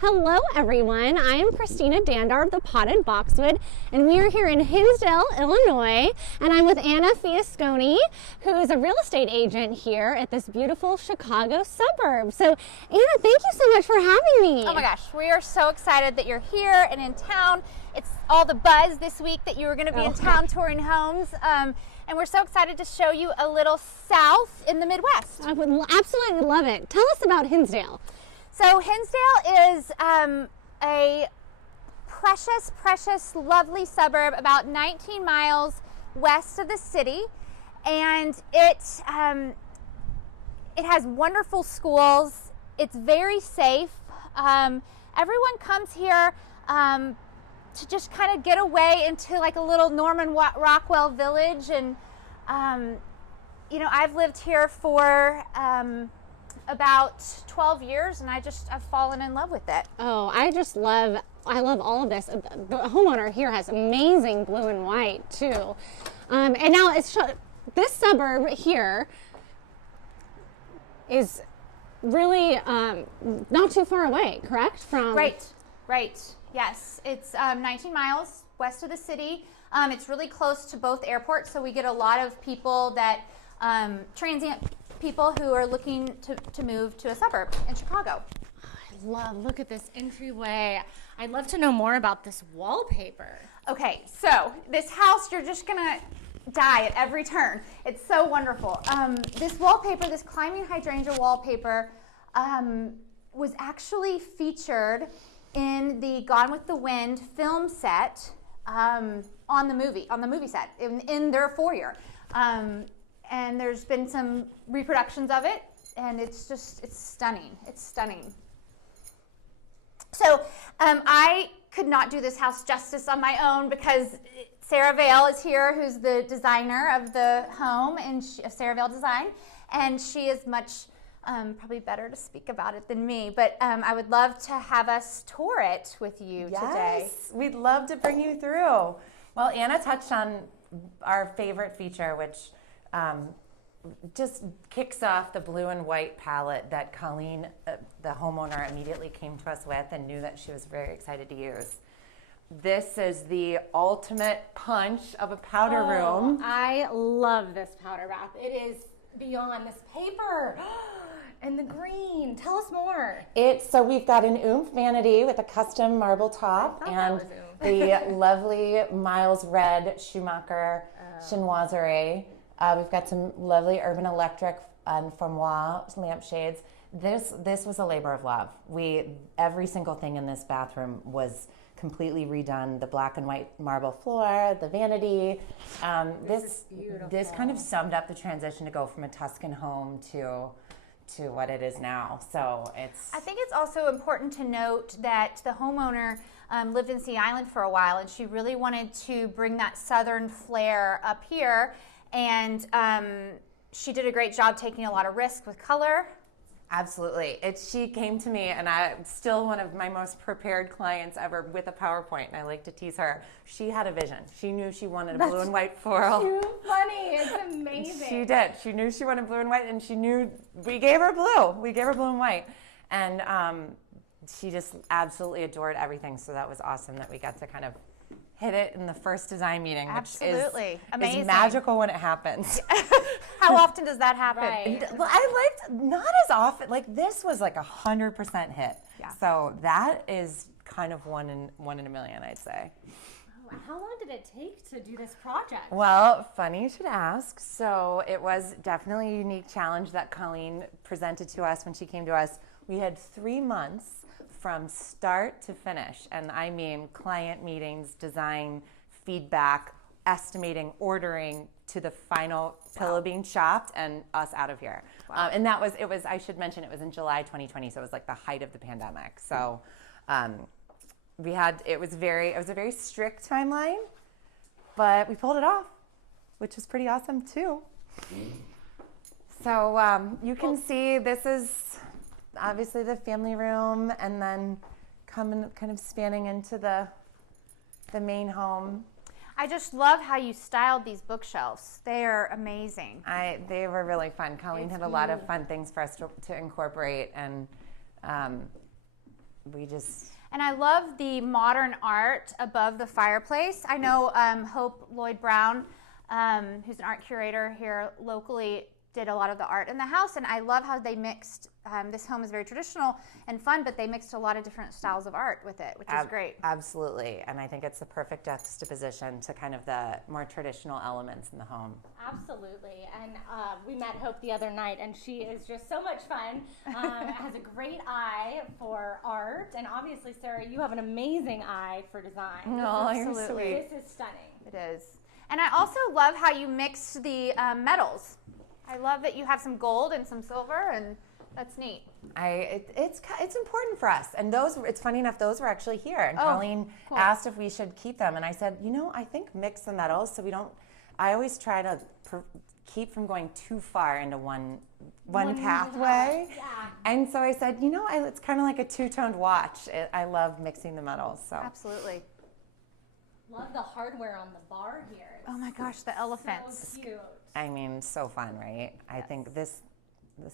Hello everyone, I am Christina Dandar of the Potted Boxwood, and we are here in Hinsdale, Illinois, and I'm with Anna Fiascone, who is a real estate agent here at this beautiful Chicago suburb. So Anna, thank you so much for having me. Oh my gosh, we are so excited that you're here and in town. It's all the buzz this week that you were going to be in town touring homes. And we're so excited to show you a little south in the Midwest. I would absolutely love it. Tell us about Hinsdale. So Hinsdale is a precious, lovely suburb about 19 miles west of the city, and it has wonderful schools. It's very safe. Everyone comes here to just kind of get away into like a little Norman Rockwell village, and you know, I've lived here for about 12 years, and I've fallen in love with it. Oh, I love all of this. The homeowner here has amazing blue and white too. And now this suburb here is really not too far away, correct? Right. Yes, it's 19 miles west of the city. It's really close to both airports, so we get a lot of people that transient people who are looking to move to a suburb in Chicago. Look at this entryway. I'd love to know more about this wallpaper. Okay, so this house, you're just gonna die at every turn. It's so wonderful. This wallpaper, this climbing hydrangea wallpaper, was actually featured in the Gone with the Wind film set on the movie set in their foyer. And there's been some reproductions of it, and it's stunning. It's stunning. So I could not do this house justice on my own because Sarah Vaile is here, who's the designer of the home, and Sarah Vaile Design, and she is much probably better to speak about it than me, but I would love to have us tour it with you today. Yes, we'd love to bring you through. Well, Anna touched on our favorite feature, which just kicks off the blue and white palette that Colleen, the homeowner, immediately came to us with and knew that she was very excited to use. This is the ultimate punch of a powder room. I love this powder bath. It is beyond this paper and the green. Tell us more. So we've got an oomph vanity with a custom marble top and the lovely Miles Red Schumacher chinoiserie. We've got some lovely Urban Electric and Formois lampshades. This was a labor of love. Every single thing in this bathroom was completely redone. The black and white marble floor, the vanity. This kind of summed up the transition to go from a Tuscan home to what it is now. So I think it's also important to note that the homeowner lived in Sea Island for a while, and she really wanted to bring that southern flair up here. And she did a great job taking a lot of risk with color. Absolutely. She came to me, and I'm still one of my most prepared clients ever with a PowerPoint, and I like to tease her. She had a vision. She knew she wanted a blue and white floral. Too funny. It's amazing. She did. She knew she wanted blue and white, and she knew we gave her blue. We gave her blue and white. And she just absolutely adored everything, so that was awesome that we got to kind of hit it in the first design meeting, Absolutely. which is magical when it happens. How often does that happen? Right. Well, I liked not as often. Like this was like 100% hit. Yeah. So that is kind of one in a million, I'd say. How long did it take to do this project? Well, funny you should ask. So it was definitely a unique challenge that Colleen presented to us when she came to us. We had 3 months from start to finish, and I mean client meetings, design, feedback, estimating, ordering, to the final pillow being chopped and us out of here. Wow. And I should mention it was in July 2020, so it was like the height of the pandemic. So it was a very strict timeline, but we pulled it off, which was pretty awesome too. So you can see this is obviously the family room, and then kind of spanning into the main home. I just love how you styled these bookshelves. They are amazing. They were really fun. Colleen had a lot of fun things for us to incorporate, and we just... And I love the modern art above the fireplace. I know Hope Lloyd Brown, who's an art curator here locally, did a lot of the art in the house, and I love how they mixed, this home is very traditional and fun, but they mixed a lot of different styles of art with it, which is great. Absolutely, and I think it's the perfect juxtaposition to kind of the more traditional elements in the home. Absolutely, and we met Hope the other night, and she is just so much fun, has a great eye for art, and obviously, Sarah, you have an amazing eye for design. No, you're sweet. This is stunning. It is. And I also love how you mix the metals. I love that you have some gold and some silver, and that's neat. It's important for us, and those. It's funny enough; those were actually here. And Colleen asked if we should keep them, and I said, I think mix the metals so we don't. I always try to keep from going too far into one pathway. Yeah. And so I said, it's kind of like a two-toned watch. I love mixing the metals. So Absolutely. Love the hardware on the bar here. Oh my gosh, the elephants. So cute. I mean, so fun, right? I think this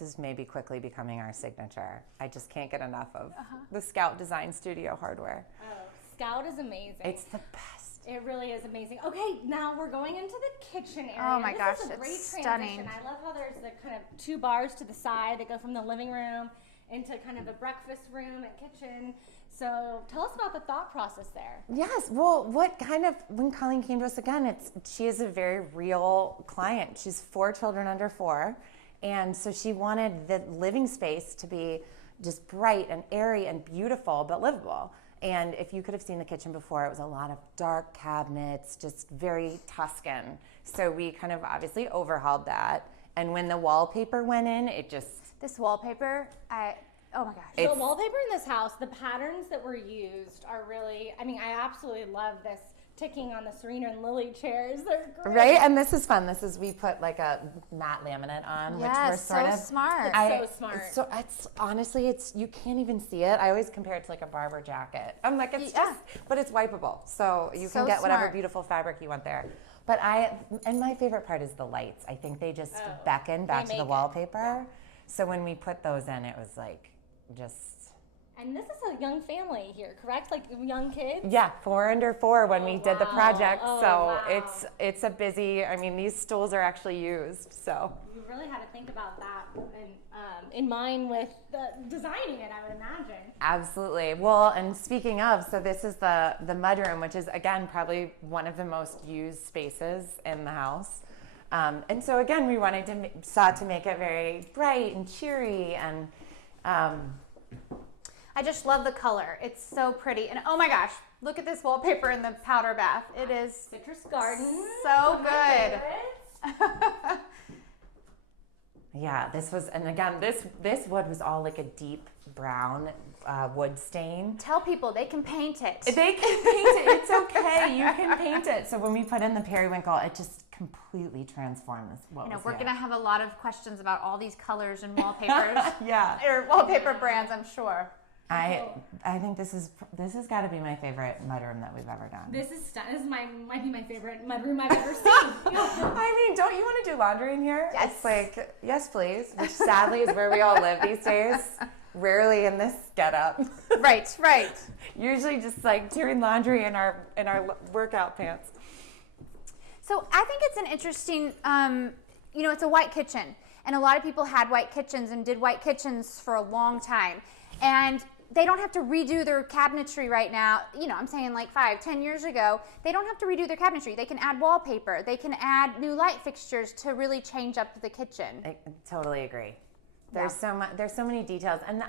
is maybe quickly becoming our signature. I just can't get enough of the Scout Design Studio hardware. Oh, Scout is amazing. It's the best. It really is amazing. Okay, now we're going into the kitchen area. Oh my gosh, this is a great it's transition. stunning. I love how there's the kind of two bars to the side that go from the living room into kind of the breakfast room and kitchen. So tell us about the thought process there. Yes, well, when Colleen came to us again, she is a very real client. She's 4 children under 4, and so she wanted the living space to be just bright and airy and beautiful, but livable. And if you could have seen the kitchen before, it was a lot of dark cabinets, just very Tuscan. So we kind of obviously overhauled that. And when the wallpaper went in, it just... This wallpaper, oh my gosh. So the wallpaper in this house, the patterns that were used are really, I absolutely love this ticking on the Serena and Lily chairs. They're great. Right, and this is fun. We put like a matte laminate on, which we're sort of smart. So smart. So it's honestly, you can't even see it. I always compare it to like a Barber jacket. I'm like, but it's wipeable, so you can get whatever beautiful fabric you want there. But and my favorite part is the lights. I think they just beckon back to the wallpaper. Yeah. So when we put those in, it was like just. And this is a young family here, correct? Like young kids? Yeah, 4 under 4 when we did the project. Oh, so wow. it's a busy. These stools are actually used. So you really had to think about that in mind with designing it, I would imagine. Absolutely. Well, and speaking of, so this is the mudroom, which is again probably one of the most used spaces in the house. And so again, we sought to make it very bright and cheery and. I just love the color. It's so pretty. And oh my gosh, look at this wallpaper in the powder bath. It is Citrus Garden. So good. Yeah, this was, and again, this wood was all like a deep brown wood stain. Tell people they can paint it. They can paint it. It's okay. You can paint it. So when we put in the periwinkle, it just completely transformed this. We're going to have a lot of questions about all these colors and wallpapers. Yeah. Or wallpaper brands, I'm sure. I think this has got to be my favorite mudroom that we've ever done. This might be my favorite mudroom I've ever seen. Don't you want to do laundry in here? Yes. It's like, yes, please. Which sadly is where we all live these days. Rarely in this getup. Right. Usually just like doing laundry in our workout pants. So I think it's an interesting, it's a white kitchen. And a lot of people had white kitchens and did white kitchens for a long time. And they don't have to redo their cabinetry right now. I'm saying like 5-10 years ago, they don't have to redo their cabinetry. They can add wallpaper. They can add new light fixtures to really change up the kitchen. I totally agree. There's so many details. And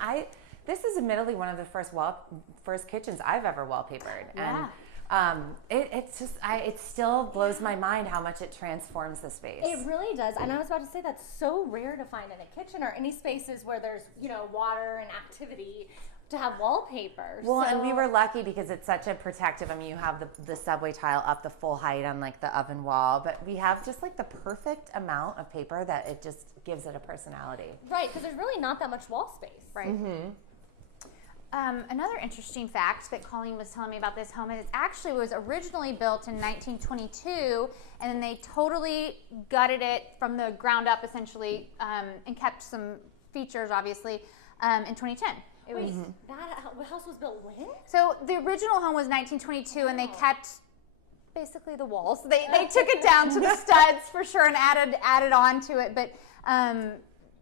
this is admittedly one of the first kitchens I've ever wallpapered. Yeah. And it still blows my mind how much it transforms the space. It really does. And I was about to say that's so rare to find in a kitchen or any spaces where there's, water and activity to have wallpaper. Well, and we were lucky because it's such a protective, you have the subway tile up the full height on like the oven wall, but we have just like the perfect amount of paper that it just gives it a personality. Right, because there's really not that much wall space. Right. Mm-hmm. Another interesting fact that Colleen was telling me about this home is it actually was originally built in 1922, and then they totally gutted it from the ground up, essentially, and kept some features, obviously, in 2010. It was That house was built when? so the original home was 1922, and they kept basically the walls. They took it down to the studs for sure and added on to it, but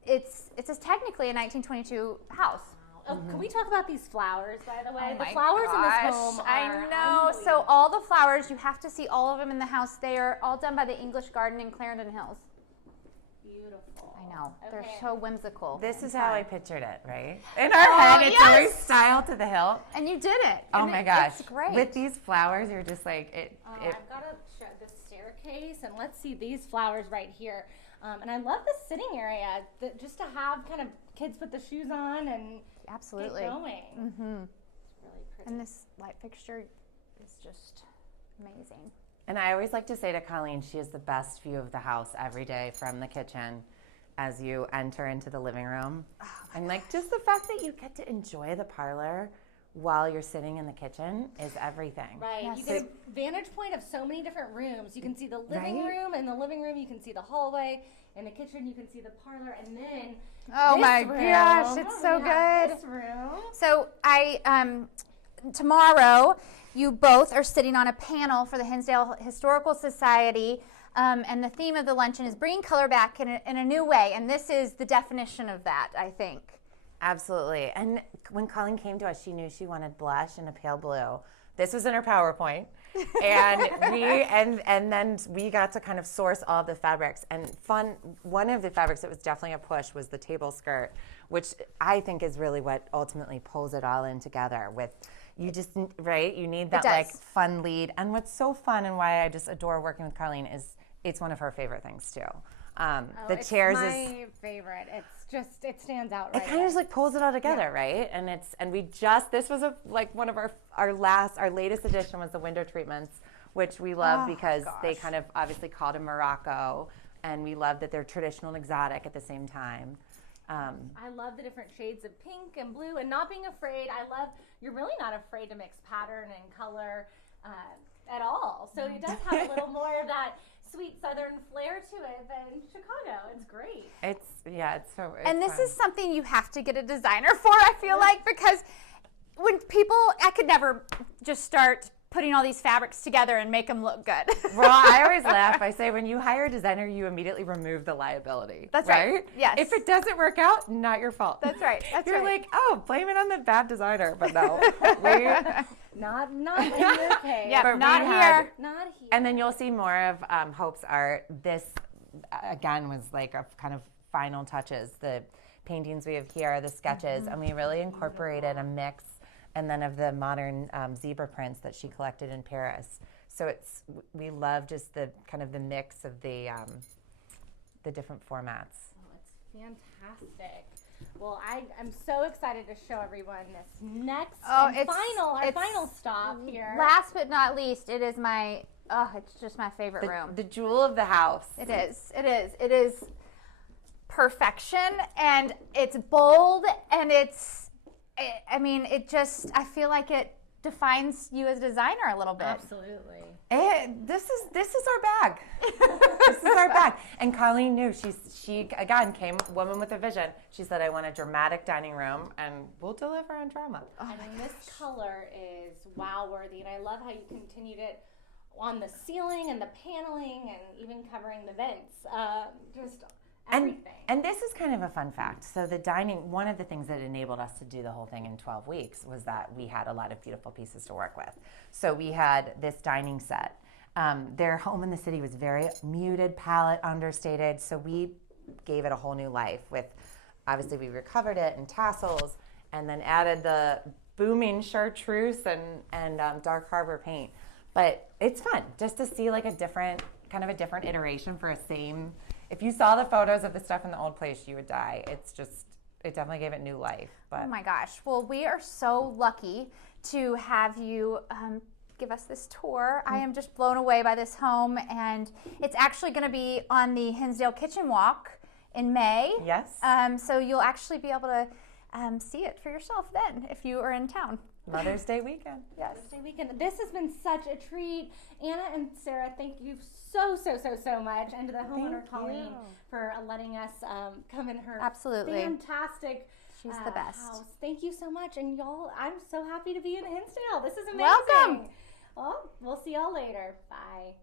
it's technically a 1922 house. Oh, can we talk about these flowers, by the way? Oh The my flowers in this gosh, home are I know. So unbelievable. all the flowers, you have to see all of them in the house. They are all done by the English Garden in Clarendon Hills. Beautiful. I know. They're Okay. so whimsical. This and is how I fun. pictured it, right? In our head, it's yes! always style to the hilt. And you did it. Oh And my gosh. It's great. With these flowers, you're just like, I've got to show the staircase, and let's see these flowers right here. And I love the sitting area, just to have kind of kids put the shoes on and Absolutely. get going. It's really pretty. And this light fixture is just amazing. And I always like to say to Colleen, she has the best view of the house every day from the kitchen as you enter into the living room. And like just the fact that you get to enjoy the parlor while you're sitting in the kitchen is everything. Right. Yes. You get a vantage point of so many different rooms. You can see the living Right? room. In the living room, you can see the hallway. In the kitchen, you can see the parlor. And then Oh this my room. gosh, it's so We have good. This room. So tomorrow, you both are sitting on a panel for the Hinsdale Historical Society, and the theme of the luncheon is bringing color back in a new way, and this is the definition of that, I think. Absolutely. And when Colleen came to us, she knew she wanted blush and a pale blue. This was in her PowerPoint. And then we got to kind of source all of the fabrics. And one of the fabrics that was definitely a push was the table skirt, which I think is really what ultimately pulls it all in together with you just, right? You need that does. like fun lead. And what's so fun and why I just adore working with Colleen is it's one of her favorite things too. The It's chairs my favorite. It's just, it stands out right it kind of just like pulls it all together, right? And this was one of our latest edition was the window treatments, which we love because they kind of obviously called them Morocco, and we love that they're traditional and exotic at the same time. I love the different shades of pink and blue and not being afraid. You're really not afraid to mix pattern and color at all. So it does have a little more of that sweet southern flair to it than Chicago. It's great. And this is something you have to get a designer for, I feel like, because I could never just start putting all these fabrics together and make them look good. Well, I always laugh. I say when you hire a designer, you immediately remove the liability. That's right. Yes. If it doesn't work out, not your fault. That's right. You're like, oh, blame it on the bad designer. But no, Not in your case. Yep, but not we here. had- Not here. And then you'll see more of Hope's art. This, again, was like a kind of final touches. The paintings we have here, the sketches, and we really incorporated a mix and then of the modern zebra prints that she collected in Paris. So we love just the kind of the mix of the different formats. Oh, it's fantastic. Well, I'm so excited to show everyone this next and our final stop here. Last but not least, it is it's just my favorite room. The jewel of the house. It is perfection, and it's bold, and I feel like it defines you as a designer a little bit. Absolutely. This is our bag. This is our bag. And Colleen knew she again came woman with a vision. She said, I want a dramatic dining room, and we'll deliver on drama. This color is wow worthy, and I love how you continued it on the ceiling and the paneling and even covering the vents. Just everything. And this is kind of a fun fact. So one of the things that enabled us to do the whole thing in 12 weeks was that we had a lot of beautiful pieces to work with. So we had this dining set. Their home in the city was very muted palette, understated. So we gave it a whole new life with, obviously we recovered it in tassels and then added the booming chartreuse and dark harbor paint. But it's fun just to see like a different iteration for a same. If you saw the photos of the stuff in the old place, you would die. It definitely gave it new life. But Oh my gosh. Well, we are so lucky to have you give us this tour. I am just blown away by this home, and it's actually going to be on the Hinsdale Kitchen Walk in May. Yes. So you'll actually be able to see it for yourself then if you are in town. Mother's Day weekend. Yes. Thursday weekend. This has been such a treat. Anna and Sarah, thank you so much. And to the homeowner, Colleen, for letting us come in her Absolutely. fantastic She's the best. House. Thank you so much. And y'all, I'm so happy to be in Hinsdale. This is amazing. Welcome. Well, we'll see y'all later. Bye.